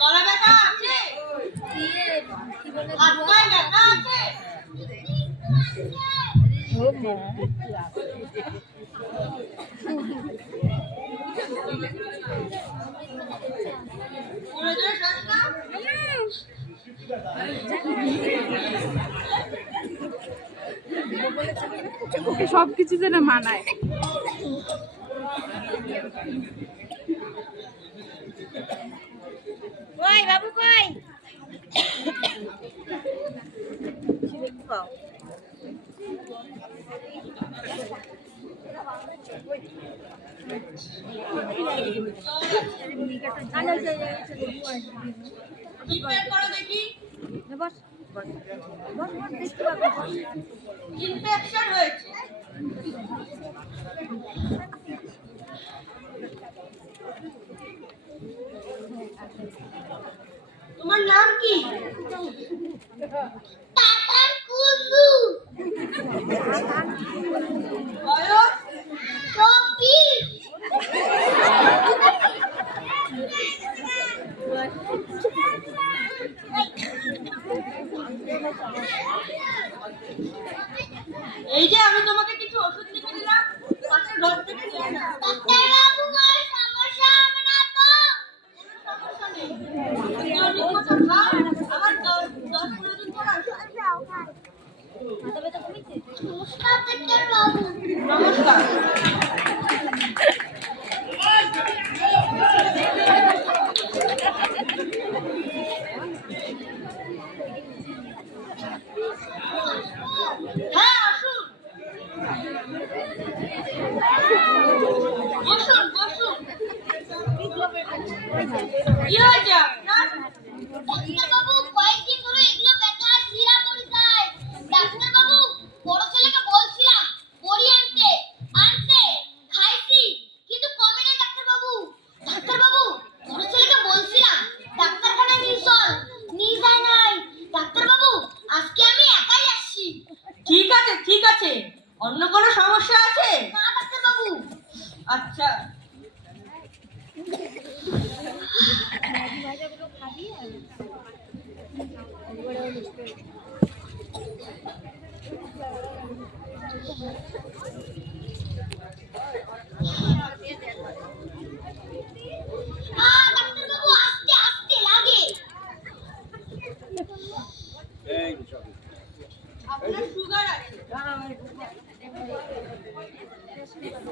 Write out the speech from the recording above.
গলা ব্যথা আছে? হাত পায়ে ব্যথা আছে? সবকিছু যেন মানায়। কই বাবু কই? ইনফেকশন হয়েছে। তোমার নাম কি? টাটার কুলু। বয়স 24। এই যে আমি তোমাকে কিছু ওষুধ লিখে দিলাম, পাশের ঘর থেকে নিয়ে নাও। ডাক্তার বাবু আর সমস্যা হবে না তো? কোনো সমস্যা নেই। নিয়মিত মতো খাও, আবার 10-15 দিন পর আসো। নমস্কার ডাক্তার বাবু। নমস্কার। হ্যাঁ আসুন, বসুন বসুন। কি হয়েছে আপনার? ডাক্তার বাবু কয়েকদিন ধরে এগুলো ব্যথা আর শিরা পড়ে যায়। ডাক্তার বাবু বড় ছেলেকে বলছিলাম বড়ি আনতে খাইছি, কিন্তু কমে না ডাক্তার বাবু। ডাক্তার বাবু বড় ছেলেকে বলছিলাম ডাক্তারখানায় নিয়ে যায় নাই। ডাক্তার বাবু আজকে আমি একাই আসছি। ঠিক আছে ঠিক আছে, অন্য কোনো সমস্যা আছে? না ডাক্তার বাবু। আচ্ছা